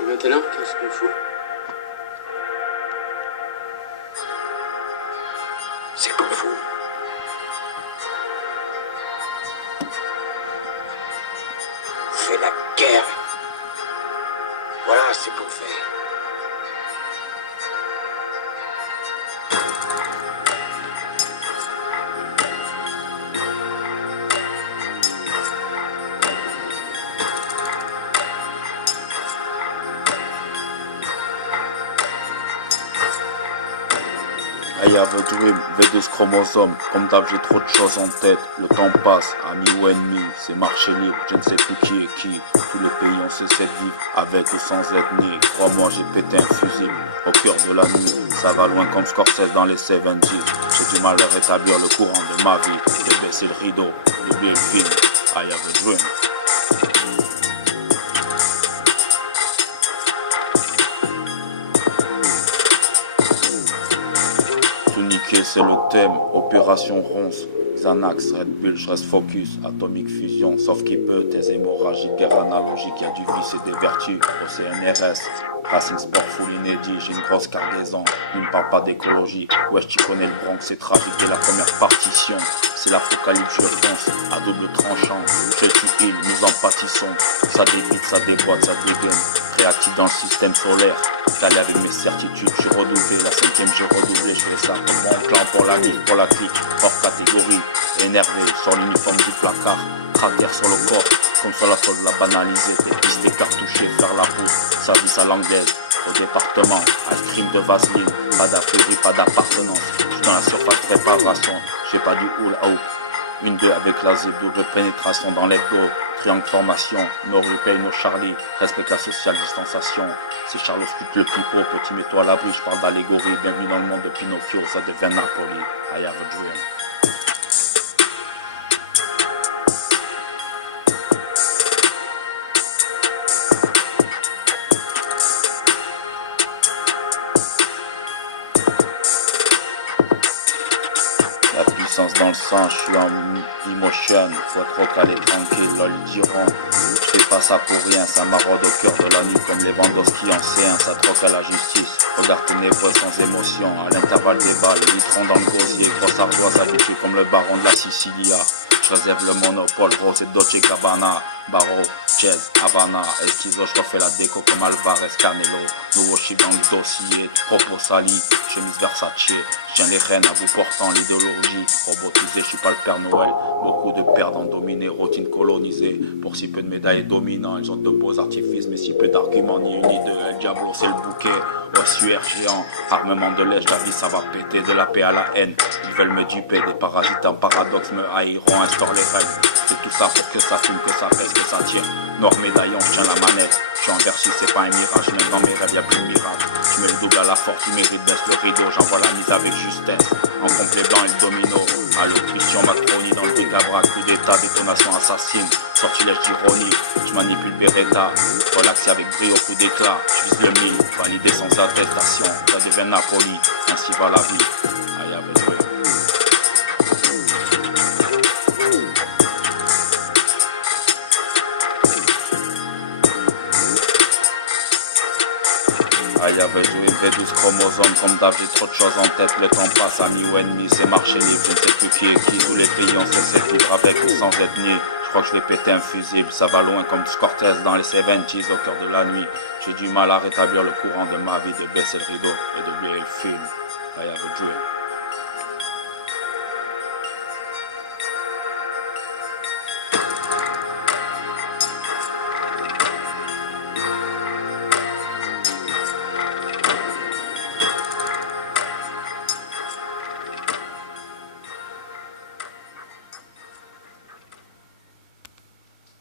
Et maintenant, qu'est-ce qu'on fout? C'est Kung Fu. On fait la guerre. Voilà ce qu'on fait. I have a dream, V12 chromosomes, comme d'hab j'ai trop de choses en tête, le temps passe, ami ou ennemi, c'est marché libre, je ne sais plus qui est qui, tous les pays ont cessé de vivre, avec ou sans ethnie, crois-moi j'ai pété un fusible, au cœur de la nuit, ça va loin comme Scorsese dans les 70s, j'ai du mal à rétablir le courant de ma vie, de baisser le rideau, d'oublier le film, I have a dream. C'est le thème, opération ronce, Xanax, Red Bull, je reste focus, atomique fusion, sauf qui peut, tes hémorragiques, guerre analogique, y a du vice et des vertus, au CNRS, Racing Sport full inédit, j'ai une grosse cargaison, il ne parle pas d'écologie, wesh tu connais le Bronx, c'est tragique dès la première partition, c'est l'apocalypse, je fonce, à double tranchant, je tue il, nous en pâtissons, ça débite, ça déboîte, ça dégaine, créatif dans le système solaire, calé avec mes certitudes, j'ai redoublé, la 5ème j'ai redoublé, je fais ça pour mon clan, pour la mif, pour la clique, hors catégorie, énervé, sur l'uniforme du placard, cratère sur le corps, comme sur la chose de la banaliser, des pistes, des cartouchés, faire la pousse, service à l'anglaise, au département, ice cream de Vaseline, pas d'appui, pas d'appartenance, je suis dans la surface de réparation, j'ai pas du houle à hoop, une deux avec la Z, double pénétration dans les dos, triangle formation, no repay, no Charlie, respecte la sociale distanciation, c'est Charles Scute le pipeau, petit mets-toi à l'abri, je parle d'allégorie, bienvenue dans le monde de Pinocchio, ça devient Napoli, I have a dream. La puissance dans le sang, je suis en emotion, faut trop calé tranquille, lol diront. Je fais pas ça pour rien, ça maraude au cœur de la nuit comme Lewandowski en C1, ça troque à la justice. Regarde ténébreux sans émotion, à l'intervalle des balles, litron dans le gosier, grosse ardoise habituée comme le baron de la Sicilia. Je réserve le monopole, Rose et Dolce Gabbana, Barreau, Jazz, Havana, Esquizo, je refais la déco comme Alvarez, Canelo. Nouveau chip dans le dossier, propos salis, chemise Versace, je tiens les rênes à vous portant l'idéologie. Robotisé, je suis pas le Père Noël, beaucoup de perdants dominés, routine colonisée. Pour si peu de médailles dominants, ils ont de beaux artifices, mais si peu d'arguments, ni une ni deux. El Diablo, c'est le bouquet, ossuaire géant, armement de lèche, la vie ça va péter, de la paix à la haine. Ils veulent me duper, des parasites en paradoxe me haïront, instaure les règles. C'est tout ça pour que ça fume, que ça pèse, que ça tire. Noir médaillon, je tiens la manette. Je suis en Bercy, c'est pas un mirage, même dans mes rêves y'a plus de miracle. Tu mets le double à la force, tu mérites, baisse le rideau, j'envoie la mise avec justesse. En complet blanc et le domino. Allo, Christian Macroni dans le décabrac, coup d'état, détonation assassine. Sortilège d'ironie, je manipule Beretta. Relaxé avec brio, coup d'éclat. Je vise le mille, validé sans attestation. Ça devient Napoli, ainsi va la vie. I have a dream. I have a dream, V12 chromosomes, comme d'hab j'ai trop de choses en tête, le temps passe, ami ou ennemi, c'est marché libre, je ne sais plus qui est qui, tous les pays ont cessé de vivre avec ou sans ethnie, je crois que je vais péter un fusible, ça va loin comme Scorsese dans les 70s au cœur de la nuit, j'ai du mal à rétablir le courant de ma vie, de baisser le rideau et d'oublier le film, I have a dream.